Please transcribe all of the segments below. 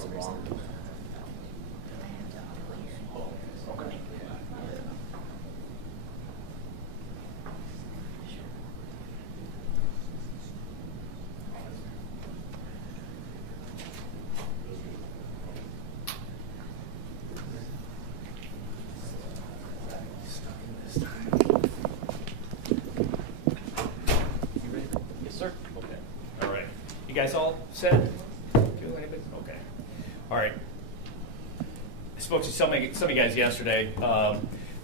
vice versa. Okay. You ready? Yes, sir. Okay. All right. You guys all set? Anybody? Okay. All right. I spoke to some of you guys yesterday.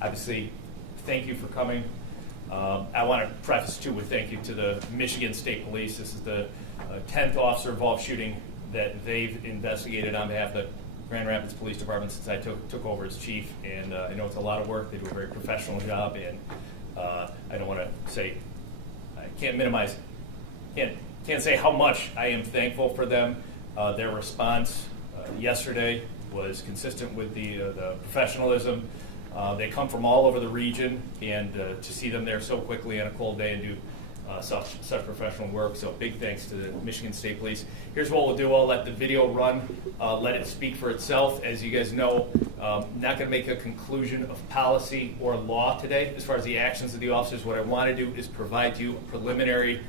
Obviously, thank you for coming. I want to preface too with thank you to the Michigan State Police. This is the 10th officer-involved shooting that they've investigated on behalf of the Grand Rapids Police Department since I took over as chief. And I know it's a lot of work. They do a very professional job, and I don't want to say, I can't minimize, can't say how much I am thankful for them. Their response yesterday was consistent with the professionalism. They come from all over the region, and to see them there so quickly on a cold day and do such professional work. So big thanks to the Michigan State Police. Here's what we'll do. I'll let the video run, let it speak for itself. As you guys know, not going to make a conclusion of policy or law today as far as the actions of the officers. What I want to do is provide you a preliminary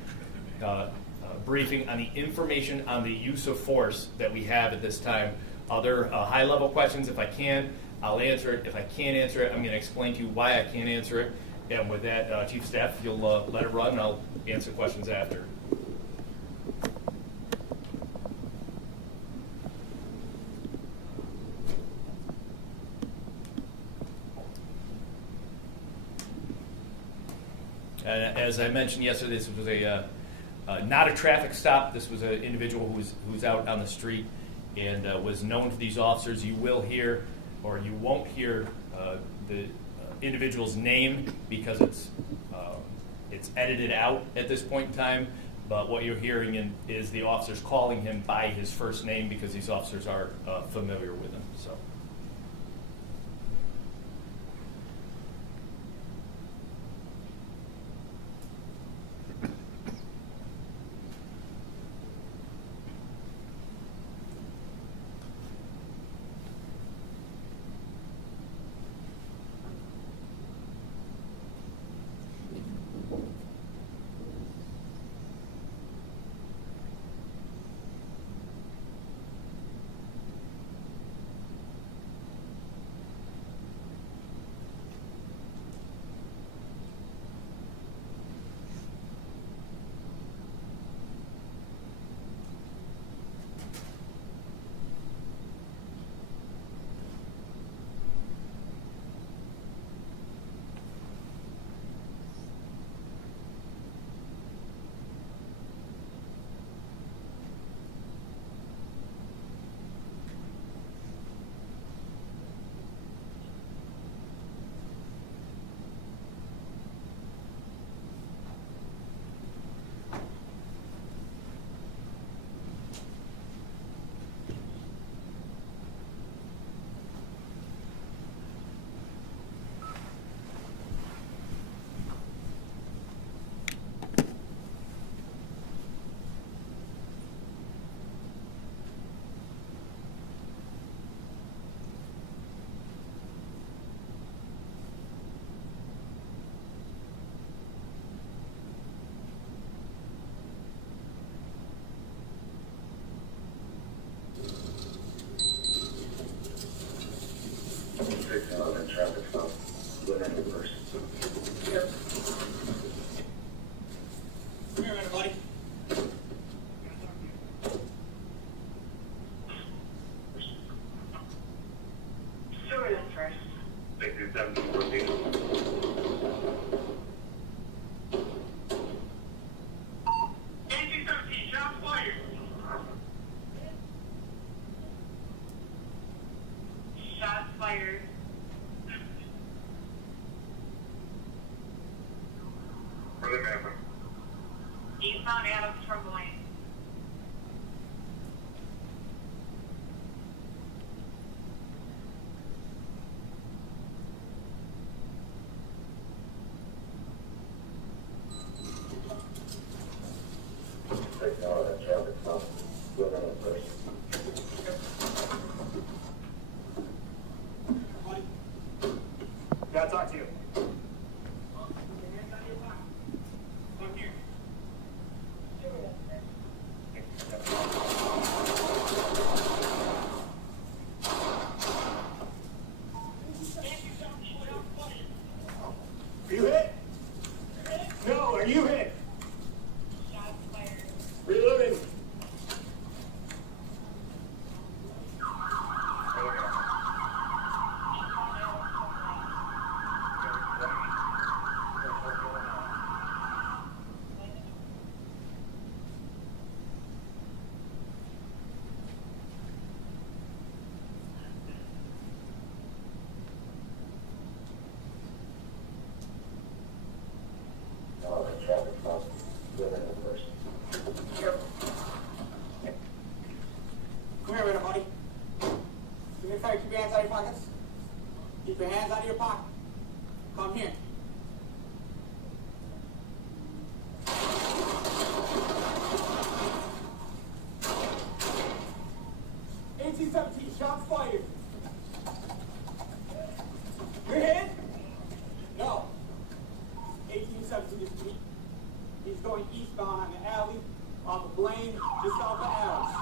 briefing on the information on the use of force that we have at this time. Other high-level questions, if I can, I'll answer it. If I can't answer it, I'm going to explain to you why I can't answer it. And with that, Chief of Staff, if you'll let it run, and I'll answer questions after. As I mentioned yesterday, this was not a traffic stop. This was an individual who was out on the street and was known to these officers. You will hear, or you won't hear, the individual's name because it's edited out at this point in time. But what you're hearing is the officers calling him by his first name because these officers are familiar with him. So. Traffic stop, within reverse. Here. Come here, everybody. Sewer in first. 6714. Shots fired. Shots fired. Where they happen? Eastbound Adams from Blaine. Take note of that traffic stop. Within a person. quiet. Keep your hands out of your pockets. Keep your hands out of your pocket. Come here. 1817, shots fired. Your head? No. 1817 is me. He's going eastbound on the alley off of Blaine, just south of Adams.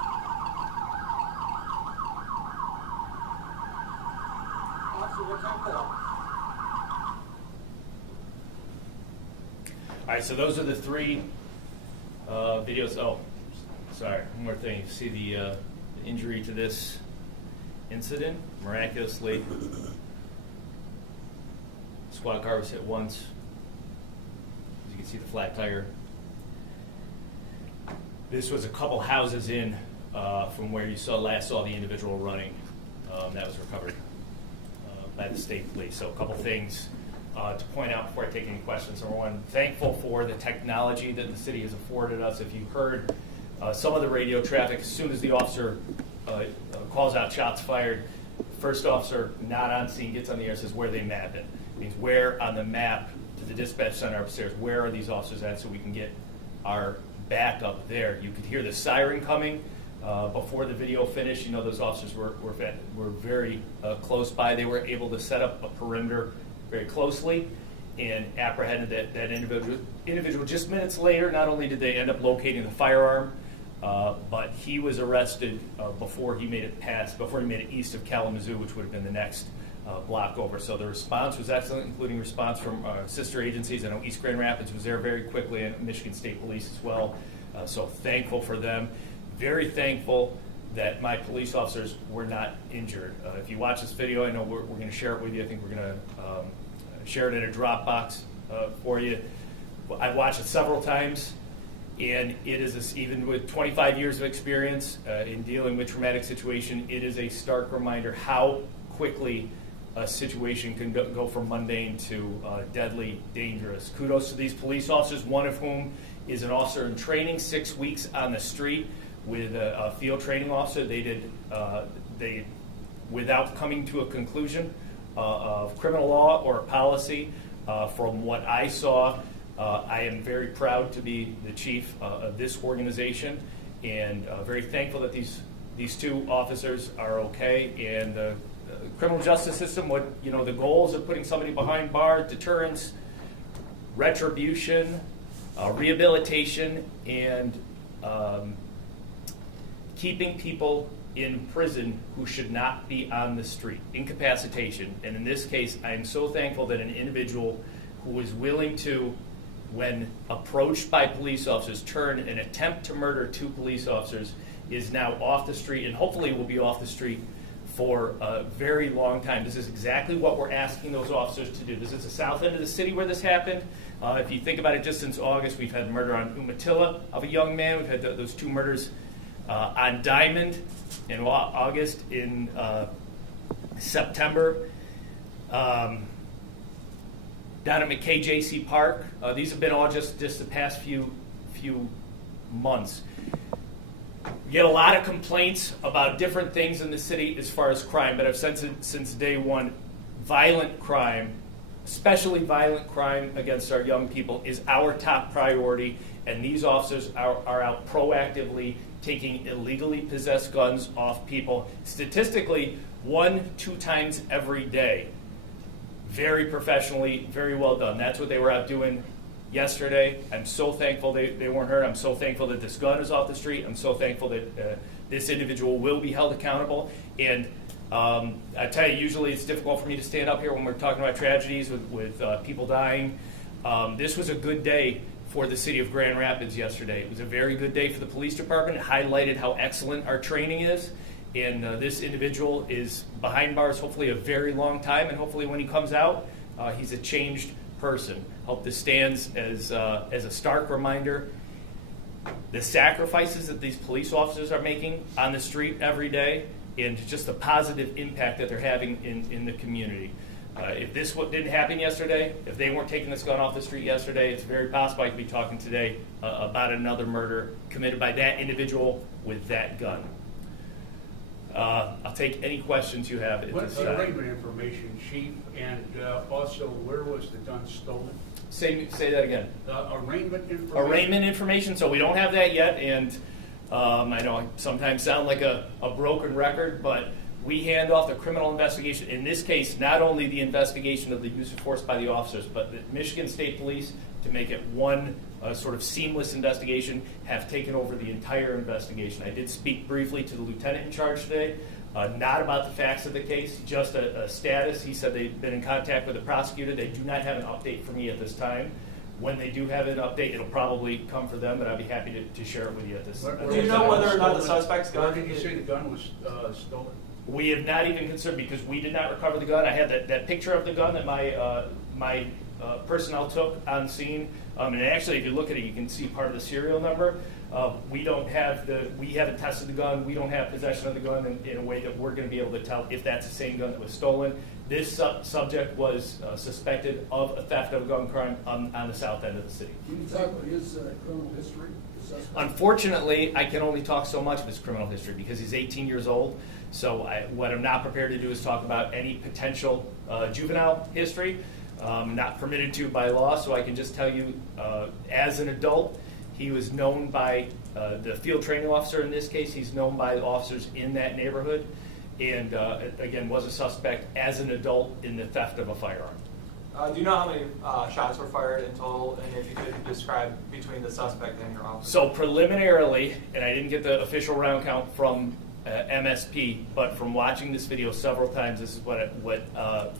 Officer, what time call? All right, so those are the three videos. Oh, sorry, one more thing. You see the injury to this incident? Miraculously, squad car was hit once. As you can see, the flat tire. This was a couple houses in from where you last saw the individual running. That was recovered by the state police. So a couple things to point out before I take any questions. Number one, thankful for the technology that the city has afforded us. If you heard some of the radio traffic, as soon as the officer calls out shots fired, first officer not on scene gets on the air, says where they map it. It means where on the map to the dispatch center upstairs, where are these officers at so we can get our backup there. You could hear the siren coming before the video finished. You know those officers were very close by. They were able to set up a perimeter very closely and apprehended that individual. Just minutes later, not only did they end up locating the firearm, but he was arrested before he made it east of Kalamazoo, which would have been the next block over. So the response was excellent, including response from sister agencies. I know East Grand Rapids was there very quickly, and Michigan State Police as well. So thankful for them. Very thankful that my police officers were not injured. If you watch this video, I know we're going to share it with you. I think we're going to share it in a Dropbox for you. I've watched it several times, and it is, even with 25 years of experience in dealing with traumatic situation, it is a stark reminder how quickly a situation can go from mundane to deadly dangerous. Kudos to these police officers, one of whom is an officer in training, 6 weeks on the street with a field training officer. They without coming to a conclusion of criminal law or policy, from what I saw, I am very proud to be the chief of this organization, and very thankful that these two officers are okay. And the criminal justice system, the goals of putting somebody behind bars, deterrence, retribution, rehabilitation, and keeping people in prison who should not be on the street, incapacitation. And in this case, I am so thankful that an individual who was willing to, when approached by police officers, turn and attempt to murder two police officers, is now off the street, and hopefully will be off the street for a very long time. This is exactly what we're asking those officers to do. This is the south end of the city where this happened. If you think about it, just since August, we've had murder on Umatilla of a young man. We've had those two murders on Diamond in August, in September. Down at McKay J.C. Park. These have been all just the past few months. We get a lot of complaints about different things in the city as far as crime, but I've said since day one, violent crime, especially violent crime against our young people, is our top priority, and these officers are out proactively taking illegally possessed guns off people, statistically 1-2 times every day. Very professionally, very well done. That's what they were out doing yesterday. I'm so thankful they weren't hurt. I'm so thankful that this gun is off the street. I'm so thankful that this individual will be held accountable. And I tell you, usually it's difficult for me to stand up here when we're talking about tragedies with people dying. This was a good day for the city of Grand Rapids yesterday. It was a very good day for the police department. It highlighted how excellent our training is. And this individual is behind bars hopefully a very long time, and hopefully when he comes out, he's a changed person. Hope this stands as a stark reminder. The sacrifices that these police officers are making on the street every day, and just the positive impact that they're having in the community. If this didn't happen yesterday, if they weren't taking this gun off the street yesterday, it's very possible I could be talking today about another murder committed by that individual with that gun. I'll take any questions you have at What's this the time. arraignment information, Chief, and also where was the gun stolen? Say that again. The arraignment information? Arraignment information, so we don't have that yet, and I know I sometimes sound like a broken record, but we hand off the criminal investigation. In this case, not only the investigation of the use of force by the officers, but the Michigan State Police, to make it one sort of seamless investigation, have taken over the entire investigation. I did speak briefly to the lieutenant in charge today, not about the facts of the case, just a status. He said they've been in contact with the prosecutor. They do not have an update for me at this time. When they do have an update, it'll probably come for them, but I'd be happy to share it with you at this time. Do you know whether or not the suspect's gun? Where did you say the gun was stolen? We have not even considered, because we did not recover the gun. I had that picture of the gun that my personnel took on scene. And actually, if you look at it, you can see part of the serial number. We haven't tested the gun. We don't have possession of the gun in a way that we're going to be able to tell if that's the same gun that was stolen. This subject was suspected of a theft of a gun crime on the south end of the city. Can you talk about his criminal history? Unfortunately, I can only talk so much of his criminal history because he's 18 years old. So what I'm not prepared to do is talk about any potential juvenile history. Not permitted to by law, so I can just tell you, as an adult, he was known by the field training officer in this case. He's known by the officers in that neighborhood, and again, was a suspect as an adult in the theft of a firearm. Do you know how many shots were fired in total, and if you could describe between the suspect and your officer? So preliminarily, and I didn't get the official round count from MSP, but from watching this video several times, this is what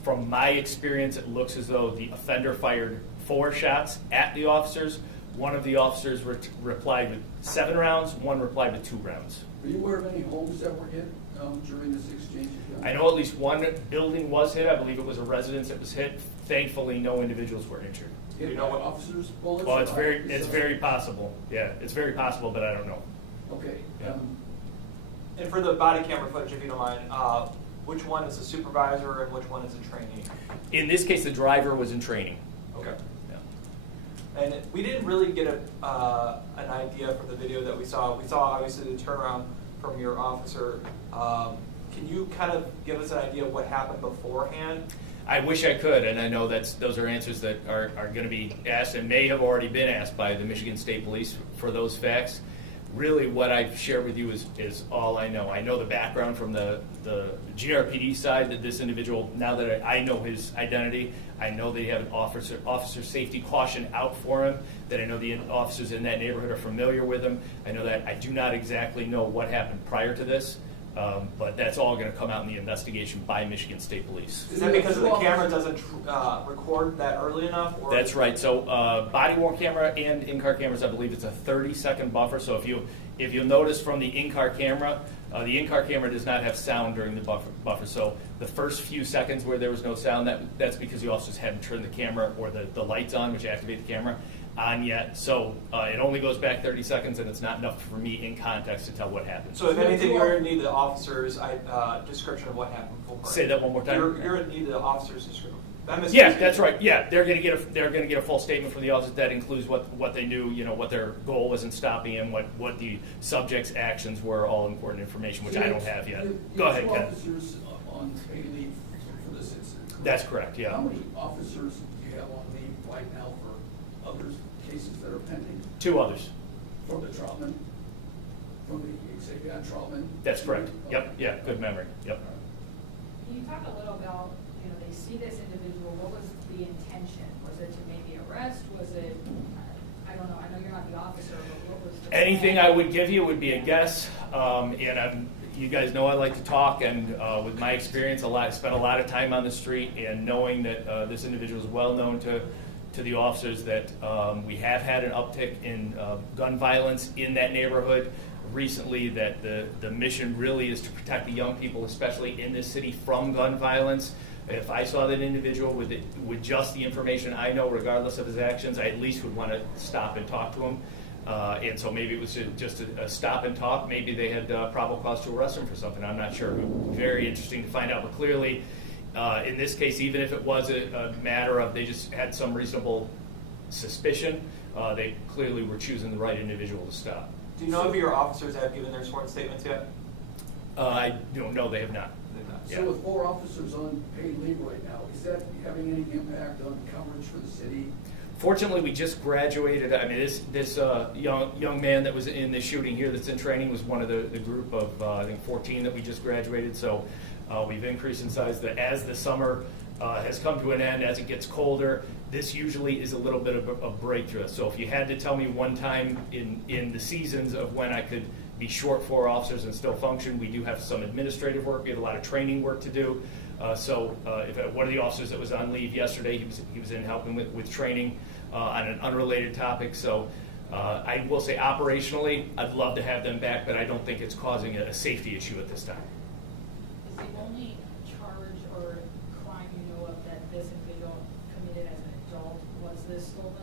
from my experience, it looks as though the offender fired 4 shots at the officers. One of the officers replied with 7 rounds, one replied with 2 rounds. Are you aware of any homes that were hit during this exchange of guns? I know at least one building was hit. I believe it was a residence that was hit. Thankfully, no individuals were injured. Hit you know by what- officers' bullets? Well, or it's by it's very possible. Yeah, it's very possible, but I don't know. Okay. Yeah. And for the body camera footage, if you don't mind, which one is a supervisor and which one is a trainee? In this case, the driver was in training. Okay. Yeah. And we didn't really get an idea from the video that we saw. We saw obviously the turnaround from your officer. Can you kind of give us an idea of what happened beforehand? I wish I could, and I know those are answers that are going to be asked and may have already been asked by the Michigan State Police for those facts. Really, what I've shared with you is all I know. I know the background from the GRPD side that this individual, now that I know his identity, I know they have an officer safety caution out for him, that I know the officers in that neighborhood are familiar with him. I know that I do not exactly know what happened prior to this, but that's all going to come out in the investigation by Michigan State Police. Is that because the camera doesn't record that early enough? Or That's right. So body-worn camera and in-car cameras, I believe it's a 30-second buffer. So if you'll notice from the in-car camera does not have sound during the buffer. So the first few seconds where there was no sound, that's because the officers hadn't turned the camera or the lights on, which activate the camera, on yet. So it only goes back 30 seconds, and it's not enough for me in context to tell what happened. So if anything, you're going to need the officer's description of what happened. Say that one more time. You're going to need the officer's description. Yeah, that's right. Yeah, they're going to get a full statement from the officers that includes what they knew, what their goal was in stopping him, what the subject's actions were, all important information, which I don't have yet. Go ahead, Ken. Officers on paid leave for this incident. Correct? That's correct. Yeah. How many officers do you have on leave right now for other cases that are pending? 2 others. From the Troutman, from the Xavier Troutman? That's correct. Okay. Yep. Yeah. Good memory. Yep. Can you talk a little about, they see this individual, what was the intention? Was it to maybe arrest? Was it, I don't know, I know you're not the officer, but what was the Anything plan? I would give you would be a guess. You guys know I like to talk, and with my experience, spent a lot of time on the street, and knowing that this individual is well known to the officers, that we have had an uptick in gun violence in that neighborhood recently, that the mission really is to protect the young people, especially in this city, from gun violence. If I saw that individual with just the information I know, regardless of his actions, I at least would want to stop and talk to him. And so maybe it was just a stop and talk. Maybe they had probable cause to arrest him for something. I'm not sure. Very interesting to find out. But clearly, in this case, even if it was a matter of they just had some reasonable suspicion, they clearly were choosing the right individual to stop. Do you know if your officers have given their sworn statements yet? I don't know, they have not. They've not. Yeah. So with 4 officers on paid leave right now, is that having any impact on coverage for the city? Fortunately, we just graduated. I mean, this young man that was in the shooting here that's in training was one of the group of, I think, 14 that we just graduated. So we've increased in size. As the summer has come to an end, as it gets colder, this usually is a little bit of a breakthrough. So if you had to tell me one time in the seasons of when I could be short 4 officers and still function, we do have some administrative work. We have a lot of training work to do. If one of the officers that was on leave yesterday, he was in helping with training on an unrelated topic. So I will say operationally, I'd love to have them back, but I don't think it's causing a safety issue at this time. Is the only charge or crime you know of that this individual committed as an adult was this stolen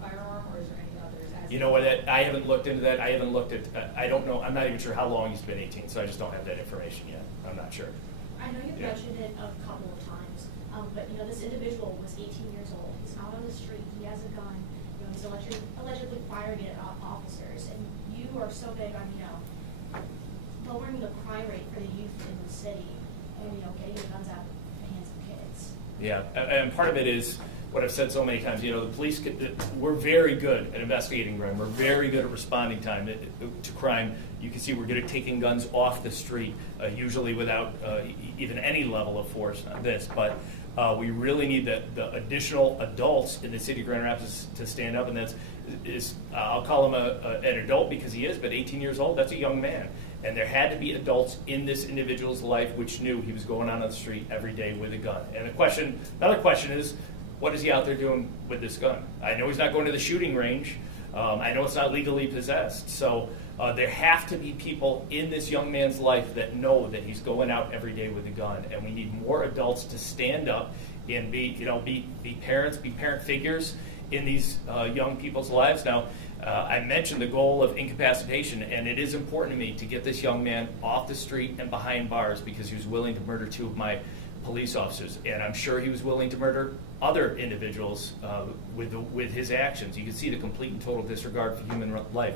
firearm, or is there any others? You know what? I haven't looked into that. I haven't looked at. I don't know. I'm not even sure how long he's been 18, so I just don't have that information yet. I'm not sure. I know you've Yeah. mentioned it a couple of times, but this individual was 18 years old. He's out on the street. He has a gun. He's allegedly firing it at officers. And you are so big on lowering the crime rate for the youth in the city, and getting the guns out of the hands of kids. Yeah, and part of it is what I've said so many times. The police we're very good at investigating crime. We're very good at responding time to crime. You can see we're good at taking guns off the street, usually without even any level of force on this. But we really need the additional adults in the city of Grand Rapids to stand up, and I'll call him an adult because he is, but 18 years old, that's a young man. And there had to be adults in this individual's life which knew he was going out on the street every day with a gun. And another question is, what is he out there doing with this gun? I know he's not going to the shooting range. I know it's not legally possessed. So there have to be people in this young man's life that know that he's going out every day with a gun. And we need more adults to stand up and be parents, be parent figures in these young people's lives. Now, I mentioned the goal of incapacitation, and it is important to me to get this young man off the street and behind bars because he was willing to murder 2 of my police officers, and I'm sure he was willing to murder other individuals with his actions. You can see the complete and total disregard for human life.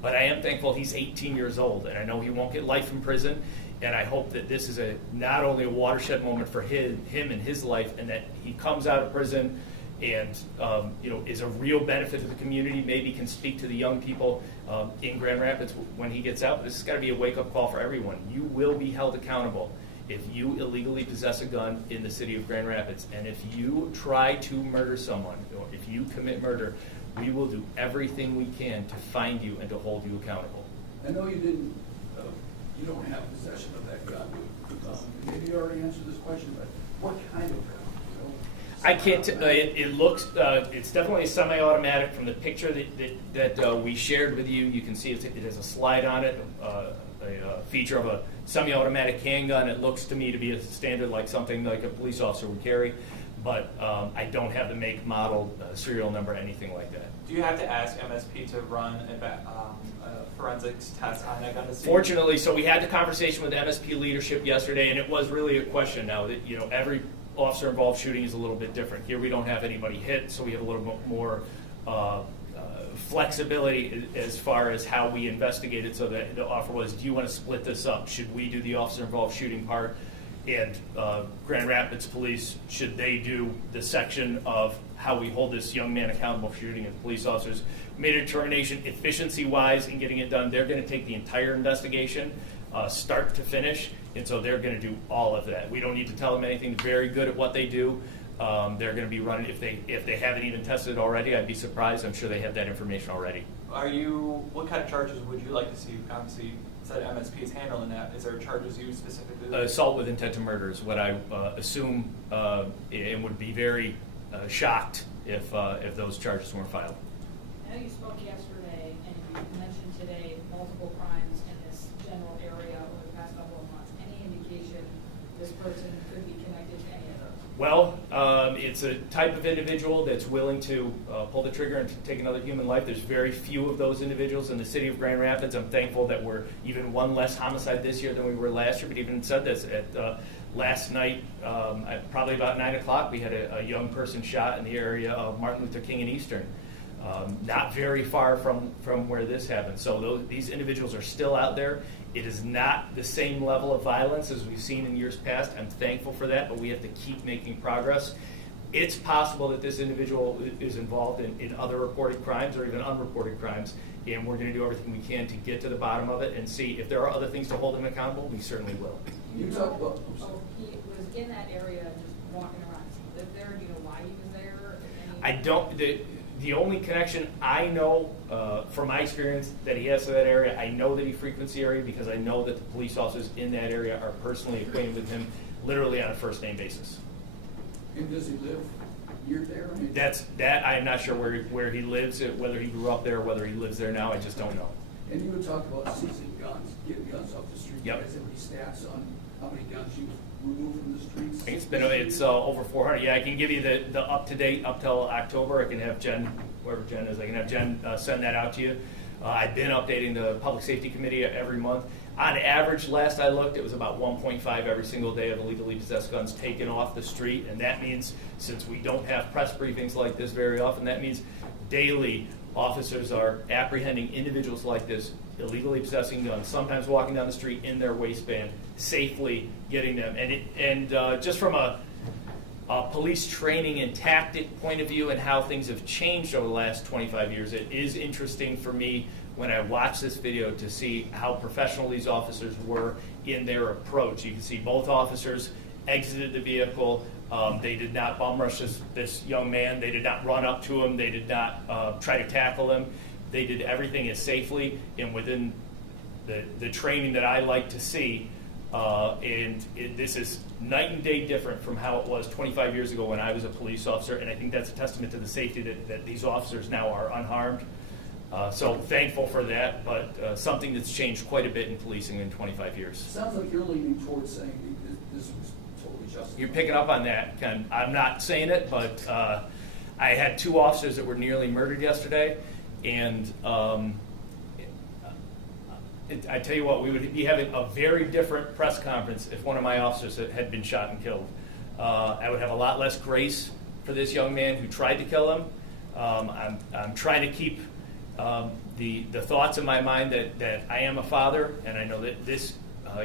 But I am thankful he's 18 years old, and I know he won't get life in prison, and I hope that this is not only a watershed moment for him and his life, and that he comes out of prison and is a real benefit to the community, maybe can speak to the young people in Grand Rapids when he gets out. This has got to be a wake-up call for everyone. You will be held accountable if you illegally possess a gun in the city of Grand Rapids. And if you try to murder someone, or if you commit murder, we will do everything we can to find you and to hold you accountable. I know you don't have possession of that gun. Maybe you already answered this question, but what kind of gun? I can't. It looks. It's definitely a semi-automatic. From the picture that we shared with you, you can see it has a slide on it, a feature of a semi-automatic handgun. It looks to me to be a standard, like something like a police officer would carry. But I don't have the make, model, serial number, anything like that. Do you have to ask MSP to run a forensics test on that gun to see? Fortunately, so we had the conversation with MSP leadership yesterday, and it was really a question now that every officer involved shooting is a little bit different. Here we don't have anybody hit, so we have a little bit more flexibility as far as how we investigate it. So that the offer was, do you want to split this up? Should we do the officer involved shooting part? And Grand Rapids Police, should they do the section of how we hold this young man accountable for shooting at police officers? Made a determination efficiency-wise in getting it done. They're going to take the entire investigation, start to finish, and so they're going to do all of that. We don't need to tell them anything. They're very good at what they do. They're going to be running. If they haven't even tested it already, I'd be surprised. I'm sure they have that information already. What kind of charges would you like to see? Obviously, you said MSP is handling that. Is there charges you specifically? Assault with intent to murder is what I assume, and would be very shocked if those charges weren't filed. I know you spoke yesterday and you mentioned today multiple crimes in this general area over the past couple of months. Any indication this person could be connected to any of those? Well, it's a type of individual that's willing to pull the trigger and take another human life. There's very few of those individuals in the city of Grand Rapids. I'm thankful that we're even one less homicide this year than we were last year, but even said this last night, probably about 9 o'clock, we had a young person shot in the area of Martin Luther King and Eastern. Not very far from where this happened. So these individuals are still out there, It is not the same level of violence as we've seen in years past. I'm thankful for that, but we have to keep making progress. It's possible that this individual is involved in other reported crimes or even unreported crimes, and we're going to do everything we can to get to the bottom of it and see if there are other things to hold him accountable. We certainly will. You talk about, Oh, he was in that area just walking around. He lived there. Do you know why he was there? I don't. The only connection I know from my experience that he has to that area, I know that he frequents the area because I know that the police officers in that area are personally acquainted with him, literally on a first name basis. and does he live near there? I mean, That I'm not sure where he lives, whether he grew up there, whether he lives there now. I just don't know. And you would talk about seizing guns, getting guns off the street. Yep. You guys have any stats on how many guns you removed from the streets? I think it's over 400. Yeah, I can give you the up to date up till October. I can have Jen, whoever Jen is, I can have Jen send that out to you. I've been updating the Public Safety Committee every month. On average, last I looked, it was about 1.5 every single day of illegally possessed guns taken off the street. And that means, since we don't have press briefings like this very often, that means daily officers are apprehending individuals like this, illegally possessing guns, sometimes walking down the street in their waistband, safely getting them. And just from a police training and tactic point of view and how things have changed over the last 25 years, it is interesting for me when I watch this video to see how professional these officers were in their approach. You can see both officers exited the vehicle. They did not bum rush this young man. They did not run up to him. They did not try to tackle him. They did everything as safely and within the training that I like to see. This is night and day different from how it was 25 years ago when I was a police officer, and I think that's a testament to the safety that these officers now are unharmed. So thankful for that, but something that's changed quite a bit in policing in 25 years. Sounds like you're leaning towards saying this was totally justified. You're picking up on that. I'm not saying it, but I had two officers that were nearly murdered yesterday, and I tell you what, we would be having a very different press conference if one of my officers had been shot and killed. I would have a lot less grace for this young man who tried to kill him. I'm trying to keep the thoughts in my mind that I am a father, and I know that this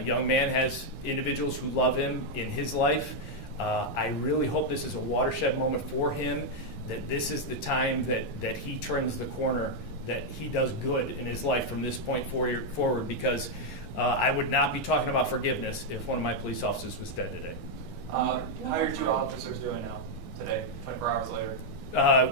young man has individuals who love him in his life. I really hope this is a watershed moment for him, that this is the time that he turns the corner, that he does good in his life from this point forward, because I would not be talking about forgiveness if one of my police officers was dead today. How are your two officers doing now, today, 24 hours later?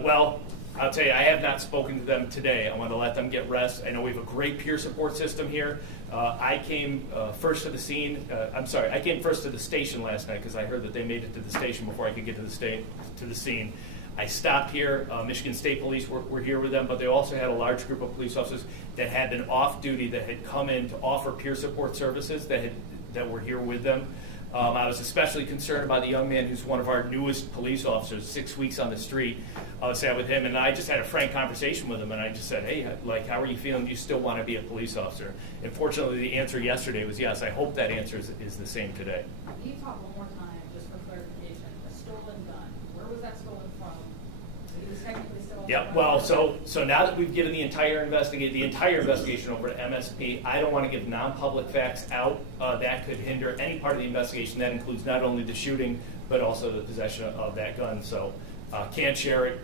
Well, I'll tell you, I have not spoken to them today. I want to let them get rest. I know we have a great peer support system here. I came first to the scene. I came first to the station last night because I heard that they made it to the station before I could get to the scene. I stopped here. Michigan State Police were here with them, but they also had a large group of police officers that had been off duty that had come in to offer peer support services that were here with them. I was especially concerned about the young man who's one of our newest police officers, 6 weeks on the street. I sat with him, and I just had a frank conversation with him, and I just said, hey, how are you feeling? Do you still want to be a police officer? And fortunately, the answer yesterday was yes. I hope that answer is the same today. Can you talk one more time, just for clarification, a stolen gun, where was that stolen from? It was technically still. Yeah, well, so now that we've given the entire investigation over to MSP, I don't want to give non-public facts out. That could hinder any part of the investigation. That includes not only the shooting, but also the possession of that gun. So can't share it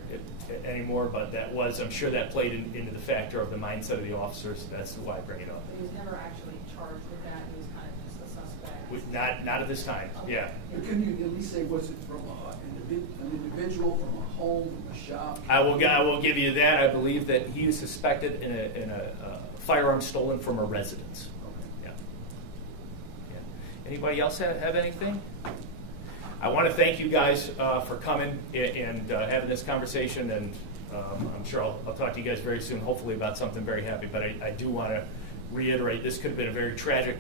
anymore, but I'm sure that played into the factor of the mindset of the officers. That's why I bring it up. But he was never actually charged with that, he was kind of just a suspect. Not at this time, yeah. But can you at least say, was it from an individual, from a home, from a shop? I will give you that. I believe that he is suspected in a firearm stolen from a residence. Okay. Yeah. Anybody else have anything? I want to thank you guys for coming and having this conversation, and I'm sure I'll talk to you guys very soon, hopefully about something very happy. But I do want to reiterate, this could have been a very tragic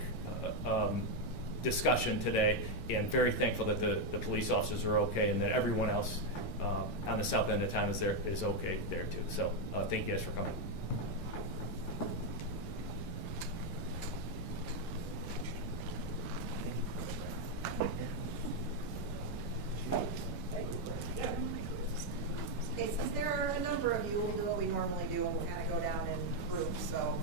discussion today, and very thankful that the police officers are okay and that everyone else on the south end of town is okay there too. So thank you guys for coming. Okay, since there are a number of you, we'll do what we normally do, and we'll kind of go down in groups. So